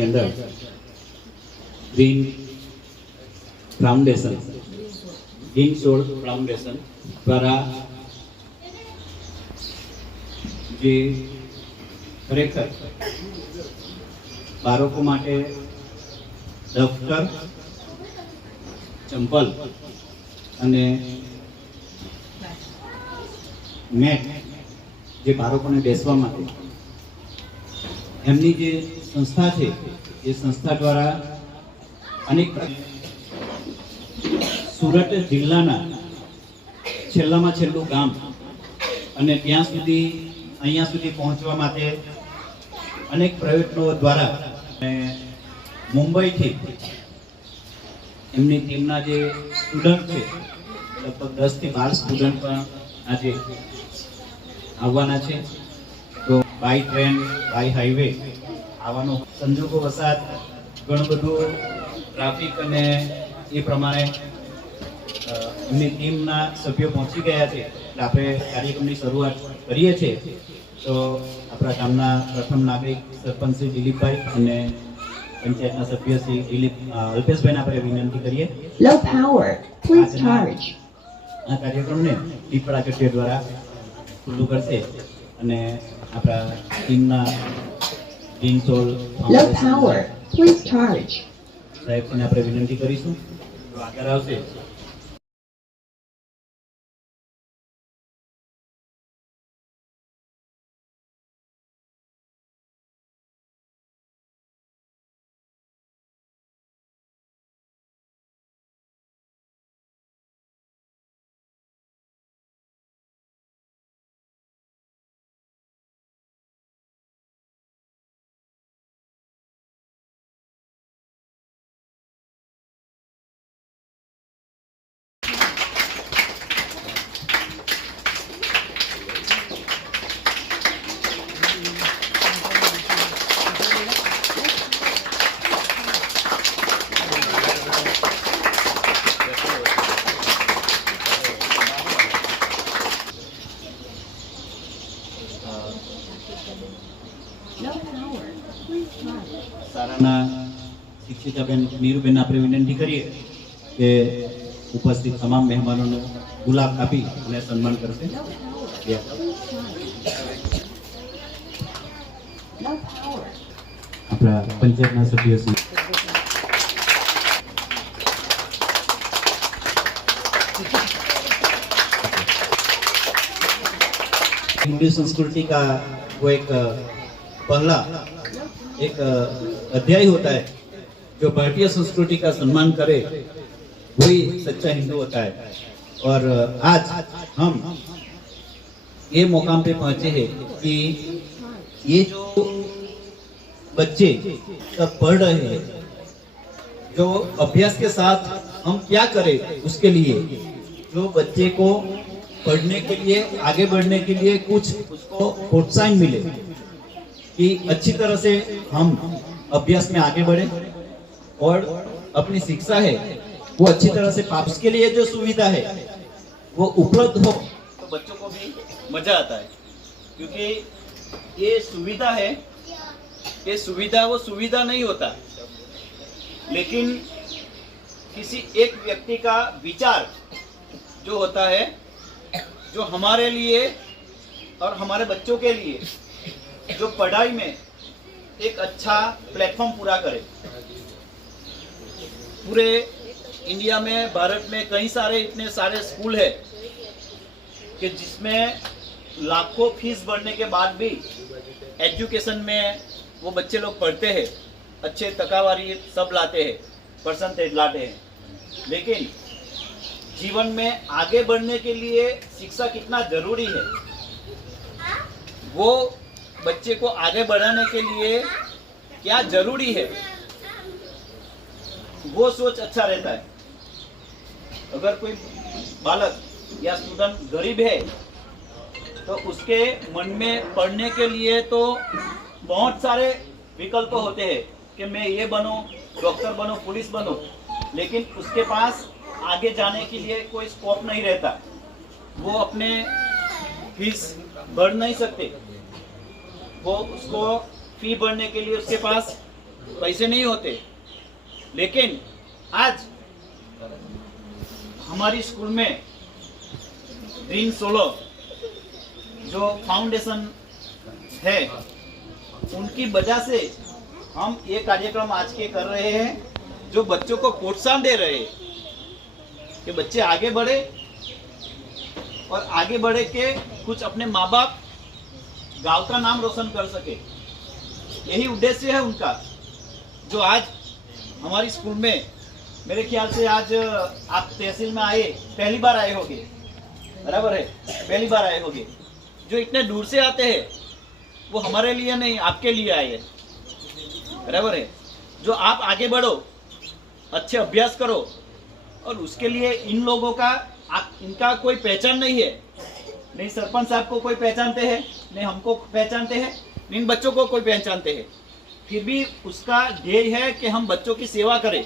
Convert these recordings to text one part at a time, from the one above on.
अंदर green foundation green soul foundation द्वारा જે ખરેખર બાળકો માટે દફતર, ચંપલ અને મેટ જે બાળકોને બેસવા માટે એમની જે સંસ્થા છે એ સંસ્થા દ્વારા અનેક સુરત જિલ્લાના છેલ્લામાં છેલ્લું ગામ અને ત્યાં સુધી અહીંયા સુધી પહોંચવા માટે અનેક પ્રયત્નો દ્વારા મુંબઈથી એમની ટીમના જે સ્ટુડન્ટ છે લગભગ 10 થી 12 સ્ટુડન્ટ પણ આજે આવવાના છે. તો બાય ટ્રેન બાય હાઈવે આવવાનો સંજોગો વસાત ઘણું બધું ટ્રાફિક અને એ પ્રમાણે એમની ટીમના સભ્યો પહોંચી ગયા છે. આપણે કાર્યક્રમની શરૂઆત કરીએ છીએ. તો આપણા ગામના પ્રથમ નાગરિક સરપંચ શ્રી દિલીપભાઈ અને પંચાયતના સભ્ય શ્રી અલ્પેશભાઈને આપણે વિનંતી કરીએ. Low power, please charge. આ કાર્યક્રમને દીપ પ્રાગટ્ય દ્વારા ખુલ્લું કરશે અને આપણા ટીમના green soul Low power, please charge. સાહેબને આપણે વિનંતી કરીશું તો આગળ આવશે. શાળાના શિક્ષિકાબેન નીરુબેન આપણે વિનંતી કરીએ કે ઉપસ્થિત તમામ મહેમાનોનો ગુલાબ આપી અને સન્માન કરશે. આપણા પંચાયતના સભ્ય શ્રી हिंदी संस्कृति का वो एक पहला एक अध्याय होता है जो भारतीय संस्कृति का सम्मान करे वही सच्चा हिंदू होता है. और आज हम ये मुकाम पे पहुंचे हैं कि ये जो बच्चे सब पढ़ रहे हैं, जो अभ्यास के साथ हम क्या करें उसके लिए जो बच्चे को पढ़ने के लिए आगे बढ़ने के लिए कुछ उसको प्रोत्साहन मिले कि अच्छी तरह से हम अभ्यास में आगे बढ़े और अपनी शिक्षा है वो अच्छी तरह से पास के लिए जो सुविधा है वो उपलब्ध हो तो बच्चों को भी मजा आता है. क्योंकि ये सुविधा है, ये सुविधा वो सुविधा नहीं होता, लेकिन किसी एक व्यक्ति का विचार जो होता है जो हमारे लिए और हमारे बच्चों के लिए जो पढ़ाई में एक अच्छा प्लेटफॉर्म पूरा करे. पूरे इंडिया में भारत में कई सारे इतने सारे स्कूल है कि जिसमें लाखों फीस भरने के बाद भी एजुकेशन में वो बच्चे लोग पढ़ते हैं, अच्छे टकावारी सब लाते हैं, परसेंटेज लाते हैं, लेकिन जीवन में आगे बढ़ने के लिए शिक्षा कितना जरूरी है वो बच्चे को आगे बढ़ाने के लिए क्या जरूरी है वो सोच अच्छा रहता है. अगर कोई बालक या स्टूडेंट गरीब है तो उसके मन में पढ़ने के लिए तो बहुत सारे विकल्प होते हैं कि मैं ये बनूं, डॉक्टर बनूं, पुलिस बनूं, लेकिन उसके पास आगे जाने के लिए कोई स्कोप नहीं रहता. वो अपने फीस भर नहीं सकते, वो उसको फी भरने के लिए उसके पास पैसे नहीं होते, लेकिन आज हमारी स्कूल में ग्रीन सोलो जो फाउंडेशन है, उनकी वजह से हम ये कार्यक्रम आज के कर रहे हैं, जो बच्चों को प्रोत्साहन दे रहे हैं कि बच्चे आगे बढ़े और आगे बढ़े के कुछ अपने माँ बाप गांव का नाम रोशन कर सके। यही उद्देश्य है उनका, जो आज हमारी स्कूल में मेरे ख्याल से आज आप तहसील में आए, पहली बार आए होंगे, बराबर है, पहली बार आए होंगे। जो इतने दूर से आते हैं वो हमारे लिए नहीं, आपके लिए आए हैं, बराबर है। जो आप आगे बढ़ो, अच्छे अभ्यास करो, और उसके लिए इन लोगों का इनका कोई पहचान नहीं है, नहीं सरपंच साहब को कोई पहचानते हैं, नहीं हमको पहचानते हैं, नहीं इन बच्चों को कोई पहचानते हैं, फिर भी उसका ध्येय है कि हम बच्चों की सेवा करें,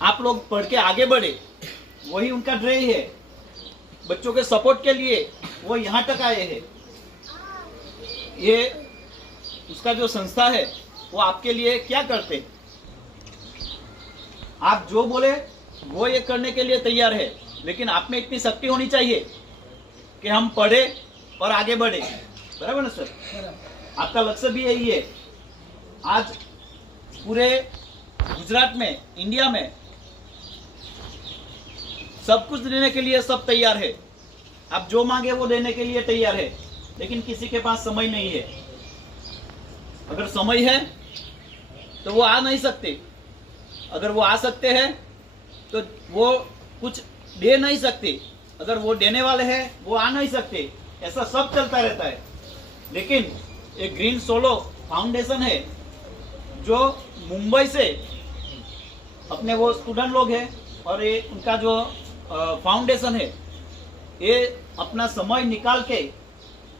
आप लोग पढ़ के आगे बढ़े, वही उनका ध्येय है। बच्चों के सपोर्ट के लिए वो यहाँ तक आए हैं। ये उसका जो संस्था है वो आपके लिए क्या करते, आप जो बोले वो ये करने के लिए तैयार है, लेकिन आप में इतनी शक्ति होनी चाहिए कि हम पढ़े और आगे बढ़े, बराबर ना सर? आपका लक्ष्य भी यही है। आज पूरे गुजरात में, इंडिया में सब कुछ देने के लिए सब तैयार है, आप जो मांगे वो देने के लिए तैयार है, लेकिन किसी के पास समय नहीं है। अगर समय है तो वो आ नहीं सकते, अगर वो आ सकते हैं तो वो कुछ दे नहीं सकते, अगर वो देने वाले हैं वो आ नहीं सकते, ऐसा सब चलता रहता है। लेकिन एक ग्रीन सोलो फाउंडेशन है जो मुंबई से अपने वो स्टूडेंट लोग हैं, और ये उनका जो फाउंडेशन है, ये अपना समय निकाल के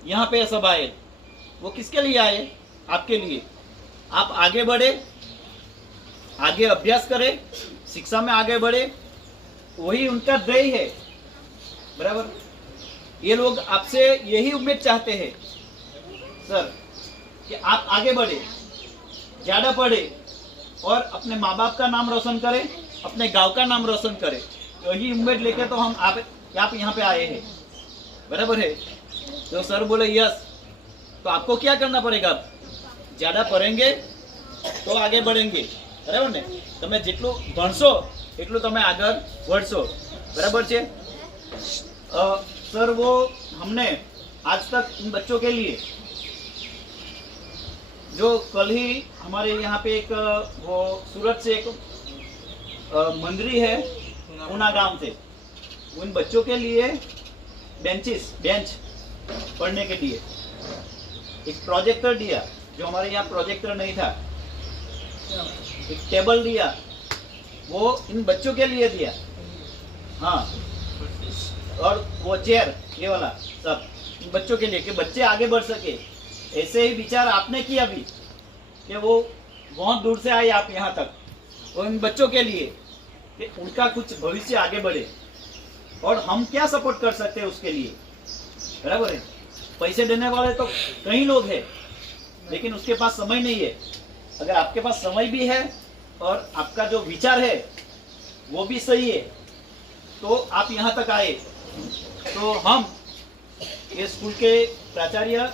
यहाँ पे सब आए। वो किसके लिए आए? आपके लिए। आप आगे बढ़े, आगे अभ्यास करें, शिक्षा में आगे बढ़े, वही उनका ध्येय है, बराबर। ये लोग आपसे यही उम्मीद चाहते हैं सर कि आप आगे बढ़े, ज़्यादा पढ़े और अपने माँ बाप का नाम रोशन करें, अपने गांव का नाम रोशन करें। यही उम्मीद लेके तो हम आप यहाँ पे आए हैं, बराबर है। तो सर बोले यस, तो आपको क्या करना पड़ेगा? ज़्यादा पढ़ेंगे तो आगे बढ़ेंगे, बराबर ने? તમે જેટલું ભણશો એટલું તમે આગળ વધશો, बराबर છે। सर वो हमने आज तक इन बच्चों के लिए, जो कल ही हमारे यहाँ पे एक वो सूरत से एक मंदिर है ऊना गांव से, उन बच्चों के लिए बेंच पढ़ने के लिए एक प्रोजेक्टर दिया, जो हमारे यहाँ प्रोजेक्टर नहीं था। एक टेबल दिया, वो इन बच्चों के लिए दिया, हाँ। और वो चेयर, ये वाला सब इन बच्चों के लिए, कि बच्चे आगे बढ़ सके। ऐसे ही विचार आपने किया भी, कि वो बहुत दूर से आए आप यहाँ तक, वो इन बच्चों के लिए कि उनका कुछ भविष्य आगे बढ़े। और हम क्या सपोर्ट कर सकते हैं उसके लिए, बराबर है। पैसे देने वाले तो कई लोग हैं, लेकिन उसके पास समय नहीं है। अगर आपके पास समय भी है और आपका जो विचार है वो भी सही है, तो आप यहाँ तक आए। तो हम ये स्कूल के प्राचार्य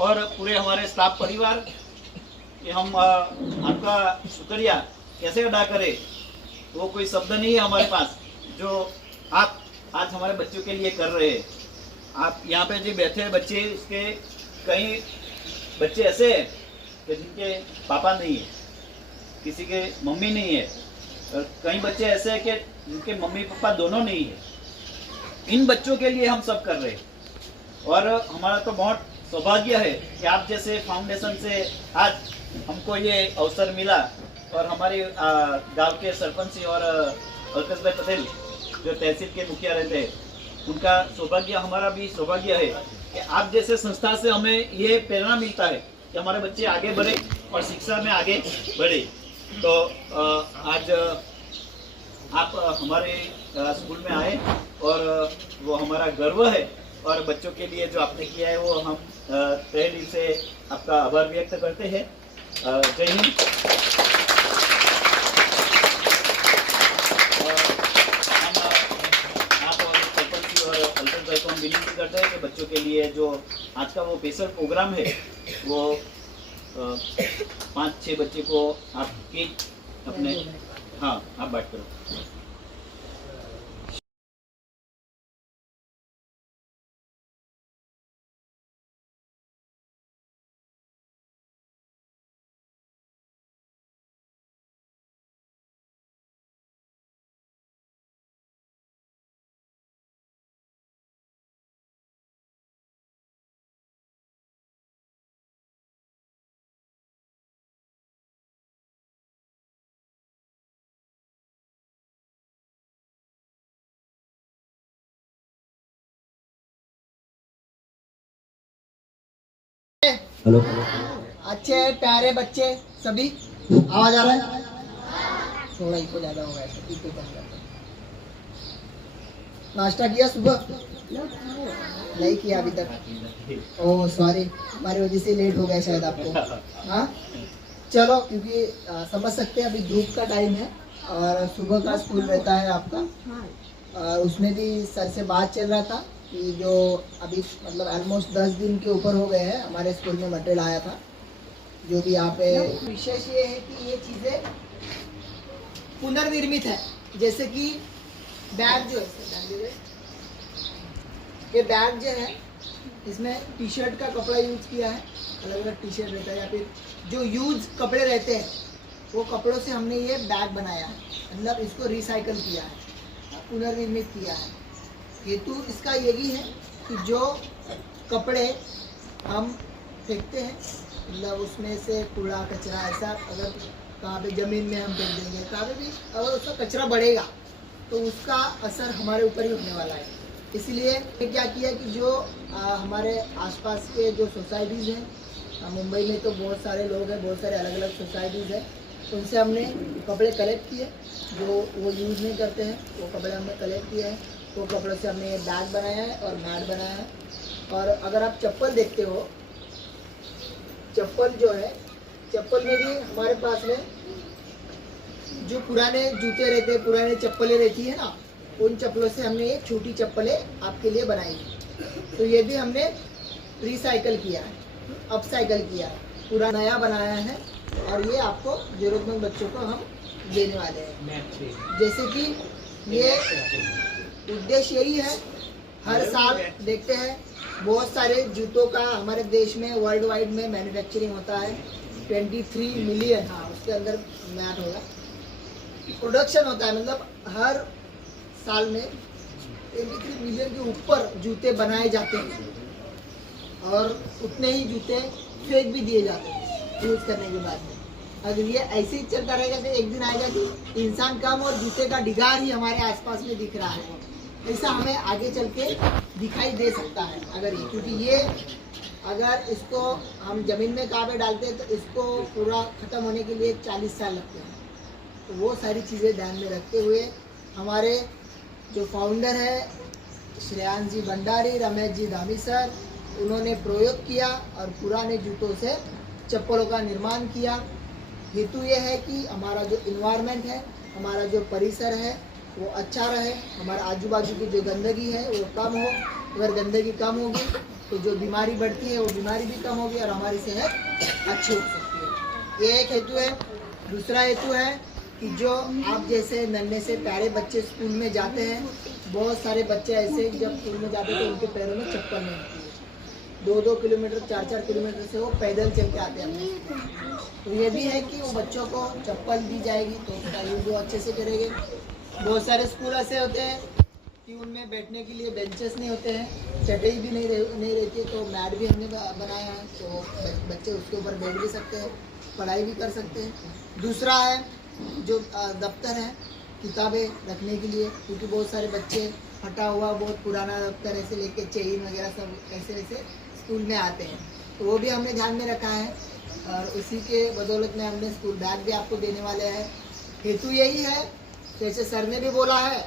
और पूरे हमारे स्टाफ परिवार, कि हम आपका शुक्रिया कैसे अदा करें, वो कोई शब्द नहीं है हमारे पास, जो आप आज हमारे बच्चों के लिए कर रहे हैं। आप यहाँ पे जो बैठे हैं बच्चे, उसके कई बच्चे ऐसे हैं कि जिनके पापा नहीं है, किसी के मम्मी नहीं है, और कई बच्चे ऐसे हैं कि जिनके मम्मी पापा दोनों नहीं है। इन बच्चों के लिए हम सब कर रहे हैं, और हमारा तो बहुत सौभाग्य है कि आप जैसे फाउंडेशन से आज हमको ये अवसर मिला, और हमारे गांव के सरपंच जी और अलकेश भाई पटेल जो तहसील के मुखिया रहते हैं, उनका सौभाग्य, हमारा भी सौभाग्य है कि आप जैसे संस्था से हमें ये प्रेरणा मिलता है कि हमारे बच्चे आगे बढ़े और शिक्षा में आगे बढ़े। तो आज आप हमारे स्कूल में आए, और वो हमारा गर्व है, और बच्चों के लिए जो आपने किया है वो हम तहे दिल से आपका आभार व्यक्त करते हैं। जय हिंद। आप और सरपंच जी और अल्पेश भाई को हम विनती करते हैं कि बच्चों के लिए जो आज का वो स्पेशल प्रोग्राम है वो 5-6 बच्चे को आप केक अपने, हाँ आप बात करो। हेलो। अच्छे प्यारे बच्चे सभी, आवाज आ रहा है? थोड़ा इको ज्यादा होगा, ऐसा इको कम करते हैं। नाश्ता किया सुबह? नहीं किया अभी तक। ओह सॉरी, हमारी वजह से लेट हो गया शायद आपको। हाँ चलो, क्योंकि समझ सकते हैं अभी धूप का टाइम है और सुबह का स्कूल रहता है आपका। उसमें भी सर से बात चल रहा था कि जो अभी मतलब ऑलमोस्ट 10 दिन के ऊपर हो गए हैं हमारे स्कूल में मटेरियल आया था, जो भी यहाँ पे विशेष ये है कि ये चीज़ें पुनर्निर्मित है। जैसे कि बैग जो है, ये बैग जो है इसमें टी शर्ट का कपड़ा यूज किया है, अलग अलग टी शर्ट रहता है या फिर जो यूज कपड़े रहते हैं वो कपड़ों से हमने ये बैग बनाया है, मतलब इसको रिसाइकल किया है, पुनर्निर्मित किया है। हेतु इसका यही है कि जो कपड़े हम फेंकते हैं, मतलब उसमें से कूड़ा कचरा ऐसा अगर कहाँ पे ज़मीन में हम फेंक देंगे, कहाँ पे भी अगर उसका कचरा बढ़ेगा तो उसका असर हमारे ऊपर ही होने वाला है। इसलिए क्या किया कि जो हमारे आसपास के जो सोसाइटीज़ हैं, मुंबई में तो बहुत सारे लोग हैं, बहुत सारे अलग अलग सोसाइटीज़ हैं, उनसे हमने कपड़े कलेक्ट किए जो वो यूज़ नहीं करते हैं, वो कपड़े हमने कलेक्ट किए हैं। वो कपड़ों से हमने बैग बनाया है और मैट बनाया है। और अगर आप चप्पल देखते हो, चप्पल जो है, चप्पल में भी हमारे पास में जो पुराने जूते रहते हैं, पुराने चप्पलें रहती है ना, उन चप्पलों से हमने ये छोटी चप्पलें आपके लिए बनाई है। तो ये भी हमने रिसाइकल किया है, अपसाइकल किया है, पूरा नया बनाया है और ये आपको ज़रूरतमंद बच्चों को हम देने वाले हैं। जैसे कि ये उद्देश्य यही है, हर साल देखते हैं बहुत सारे जूतों का हमारे देश में वर्ल्ड वाइड में मैन्युफैक्चरिंग होता है। 23 मिलियन, हाँ उसके अंदर मैट होगा, प्रोडक्शन होता है, मतलब हर साल में 23 मिलियन के ऊपर जूते बनाए जाते हैं और उतने ही जूते फेंक भी दिए जाते हैं यूज़ करने के बाद में। अगर ये ऐसे ही चलता रहेगा तो एक दिन आएगा कि इंसान कम और जूते का ढिगार ही हमारे आसपास में दिख रहा है। ऐसा हमें आगे चल के दिखाई दे सकता है अगर ये, क्योंकि ये अगर इसको हम ज़मीन में कहाँ पे डालते हैं तो इसको पूरा ख़त्म होने के लिए 40 साल लगते हैं। तो वो सारी चीज़ें ध्यान में रखते हुए हमारे जो फाउंडर है श्रेयांश जी भंडारी, रमेश जी धामी सर, उन्होंने प्रयोग किया और पुराने जूतों से चप्पलों का निर्माण किया। हेतु ये है कि हमारा जो इन्वायरमेंट है, हमारा जो परिसर है वो अच्छा रहे, हमारे आजू बाजू की जो गंदगी है वो कम हो। अगर गंदगी कम होगी तो जो बीमारी बढ़ती है वो बीमारी भी कम होगी और हमारी सेहत अच्छी हो सकती है। ये एक हेतु है। दूसरा हेतु है कि जो आप जैसे नन्हे से प्यारे बच्चे स्कूल में जाते हैं, बहुत सारे बच्चे ऐसे जब स्कूल में जाते हैं तो उनके पैरों में चप्पल नहीं होती है, 2-2 किलोमीटर 4-4 किलोमीटर से वो पैदल चल के आते हैं। तो ये भी है कि वो बच्चों को चप्पल दी जाएगी तो उसका यूज वो अच्छे से करेंगे। बहुत सारे स्कूल ऐसे होते हैं कि उनमें बैठने के लिए बेंचेस नहीं होते हैं, चटाई भी नहीं रहती, तो मैट भी हमने बनाया है तो बच्चे उसके ऊपर बैठ भी सकते हैं, पढ़ाई भी कर सकते हैं। दूसरा है जो दफ्तर है, किताबें रखने के लिए, क्योंकि बहुत सारे बच्चे फटा हुआ बहुत पुराना दफ्तर ऐसे लेके चेन वगैरह सब ऐसे ऐसे स्कूल में आते हैं, तो वो भी हमने ध्यान में रखा है और उसी के बदौलत में हमने स्कूल बैग भी आपको देने वाले हैं। हेतु यही है, जैसे सर ने भी बोला है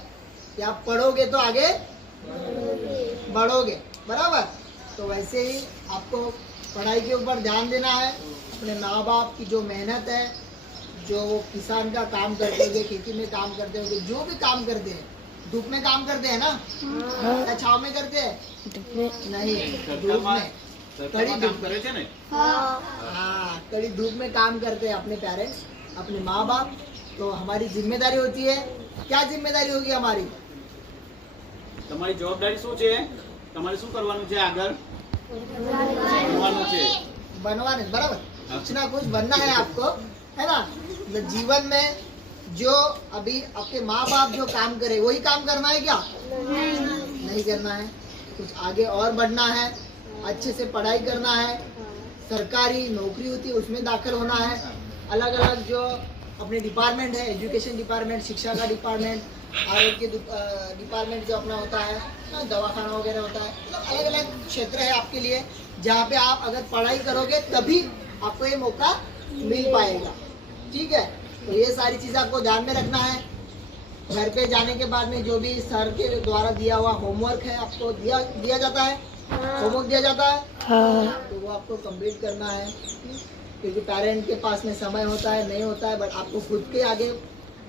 कि आप पढ़ोगे तो आगे बढ़ोगे, बराबर, तो वैसे ही आपको पढ़ाई के ऊपर ध्यान देना है, अपने माँ बाप की जो मेहनत है, जो वो किसान का काम करते होंगे, खेती में काम करते होंगे, जो भी काम करते हैं, धूप में काम करते हैं ना या छाव में करते हैं? नहीं, धूप में, कड़ी धूप કરે છે ને हाँ, कड़ी धूप में काम करते हैं अपने पेरेंट्स, अपने माँ बाप। तो हमारी जिम्मेदारी होती है, क्या जिम्मेदारी होगी हमारी? તમારી જવાબદારી શું છે? તમારે શું કરવાનું છે આગળ? ભણવાનું છે। बनवाने बराबर, कुछ ना कुछ बनना है आपको, है ना? मतलब जीवन में जो अभी आपके माँ बाप जो काम करे वही काम करना है क्या? नहीं करना है, कुछ आगे और बढ़ना है, अच्छे से पढ़ाई करना है, सरकारी नौकरी होती है उसमें दाखिल होना है, अलग अलग जो अपने डिपार्टमेंट है, एजुकेशन डिपार्टमेंट, शिक्षा का डिपार्टमेंट, आरोग्य डिपार्टमेंट जो अपना होता है, दवाखाना वगैरह होता है, मतलब अलग अलग क्षेत्र है आपके लिए, जहाँ पे आप अगर पढ़ाई करोगे तभी आपको ये मौका मिल पाएगा। ठीक है, तो ये सारी चीज़ आपको ध्यान में रखना है। घर पे जाने के बाद में जो भी सर के द्वारा दिया हुआ होमवर्क है आपको दिया जाता है, होमवर्क दिया जाता है, तो वो आपको कंप्लीट करना है। क्योंकि पेरेंट के पास में समय होता है, नहीं होता है, बट आपको खुद के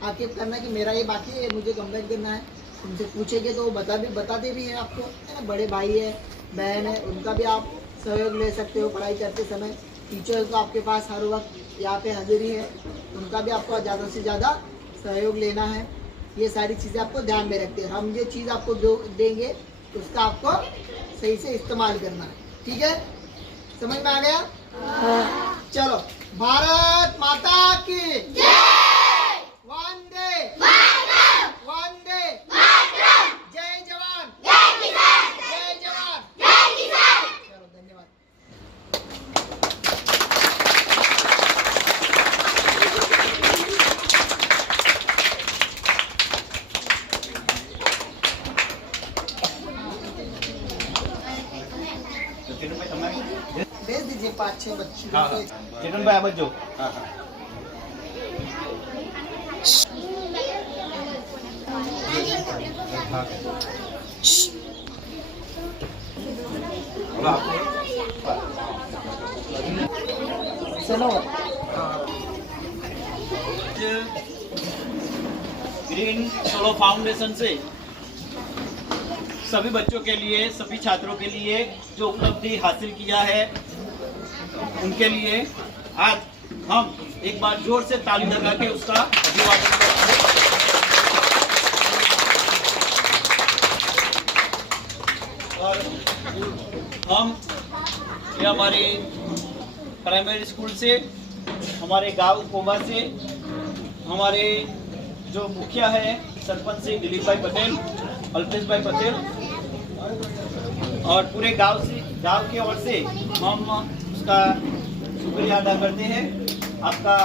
आके करना है कि मेरा ये बाकी है, मुझे कंप्लीट करना है। उनसे पूछेंगे तो वो बताते भी हैं आपको, है ना? बड़े भाई है, बहन है, उनका भी आप सहयोग ले सकते हो पढ़ाई करते समय। टीचर्स तो आपके पास हर वक्त यहाँ पे हाजिरी है, उनका भी आपको ज़्यादा से ज़्यादा सहयोग लेना है। ये सारी चीज़ें आपको ध्यान में रखते हैं। हम जो चीज़ आपको देंगे उसका आपको सही से इस्तेमाल करना है। ठीक है, समझ में आ गया? चलो, भारत माता की वंदे वंदे जय जवान जय जवान। चलो, धन्यवाद। भेज दीजिए 5-6 बच्चे। હા હા ચેતનભાઈ આ બાજુ હા હા सनोवर ग्रीन सोलो फाउंडेशन से सभी बच्चों के लिए, सभी छात्रों के लिए जो उपलब्धि हासिल किया है उनके लिए आज हम एक बार जोर से ताली लगा के उसका अभिवादन करते हैं। और हम ये हमारे प्राइमरी स्कूल से, हमारे गांव कोबा से, हमारे जो मुखिया है सरपंच श्री दिलीप भाई पटेल, अल्पेश भाई पटेल और पूरे गांव की ओर से हम उसका शुक्रिया अदा करते हैं। आपका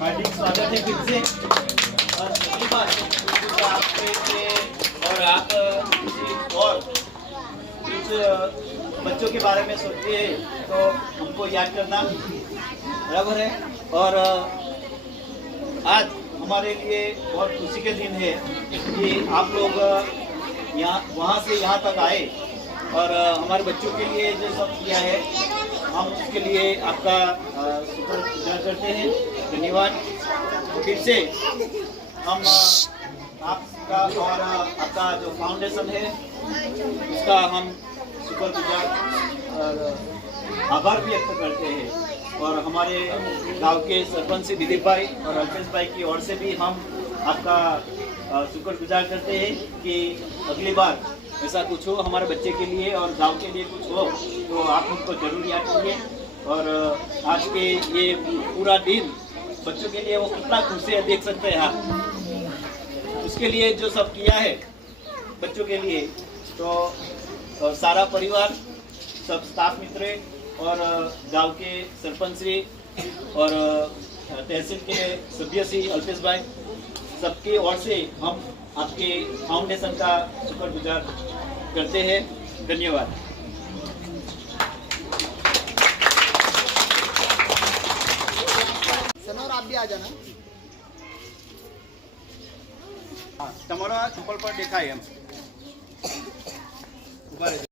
हार्दिक स्वागत है फिर से। और अगली बार और आप किसी और कुछ बच्चों के बारे में सोचते हैं तो उनको याद करना बराबर है। और आज हमारे लिए बहुत खुशी के दिन है कि आप लोग वहाँ से यहाँ तक आए और हमारे बच्चों के लिए जो सब किया है हम उसके लिए आपका शुक्रिया करते हैं, धन्यवाद। फिर से हम आपका और आपका जो फाउंडेशन है उसका हम शुक्रगुजार और आभार व्यक्त करते हैं। और हमारे गांव के सरपंच श्री दिलीप भाई और अल्पेश भाई की ओर से भी हम आपका शुक्रगुजार करते हैं कि अगली बार ऐसा कुछ हो हमारे बच्चे के लिए और गांव के लिए कुछ हो तो आप उनको जरूर याद करिए। और आज के ये पूरा दिन बच्चों के लिए वो कितना खुश है देख सकते हैं आप। उसके लिए जो सब किया है बच्चों के लिए, तो सारा परिवार, सब स्टाफ मित्र और गांव के सरपंच श्री और तहसील के सभ्य श्री अल्पेश भाई, सबके ओर से हम आपके फाउंडेशन का शुक्रगुजार करते हैं, धन्यवाद। सनोवर आप भी आ जाना। તમારા ચપ્પલ પર દેખાય એમ ઉભા રહેજો।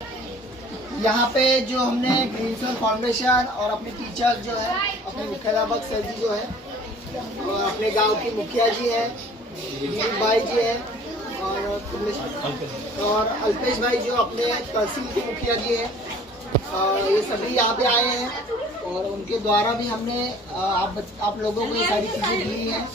यहाँ पे जो हमने ग्रीनफील्ड फाउंडेशन और अपने टीचर्स जो है, अपने मुख्याध्यापक सर जी जो है, और अपने गांव के मुखिया जी हैं, दिलीप भाई जी हैं, और अल्पेश भाई जो अपने तहसील के मुखिया जी हैं, ये सभी यहाँ पे आए हैं और उनके द्वारा भी हमने आप लोगों को ये सारी चीज़ें दी हैं।